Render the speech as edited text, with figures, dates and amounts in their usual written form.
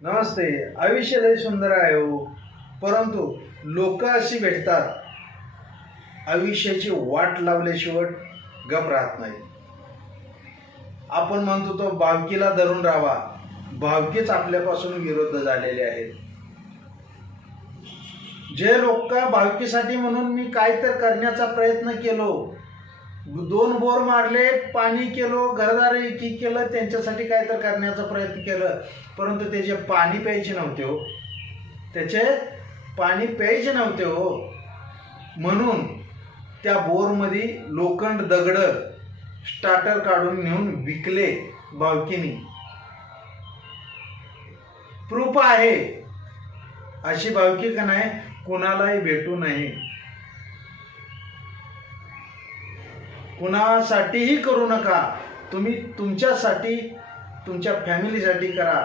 नमस्ते. आयुष्य लय सुंदर आहे हो, परंतु लोक अशी भेटतात आयुष्याची वाट लावल्याशिवाय गप राहत नाही. आपण म्हणतो तो भावकीला धरून राहावा, भावकीच आपल्यापासून विरुद्ध झालेले आहेत. जे लोक भावकीसाठी म्हणून मी काय तर करण्याचा प्रयत्न केलो, 2 बोर मारले, पाणी केलो, घरदार की केलं, त्यांच्यासाठी काय तर करण्याचा प्रयत्न केलं, परंतु त्याचे पाणी प्यायचे नव्हते हो. त्याचे पाणी प्यायचे नव्हते हो. म्हणून त्या बोरमध्ये लोखंड दगड स्टार्टर काढून नेऊन विकले भावकीनी. प्रूफ आहे. अशी भावकी का नाही कुणालाही भेटू नये, कुणासाठीही करू नका. तुम्ही तुमच्यासाठी, तुमच्या फॅमिलीसाठी करा.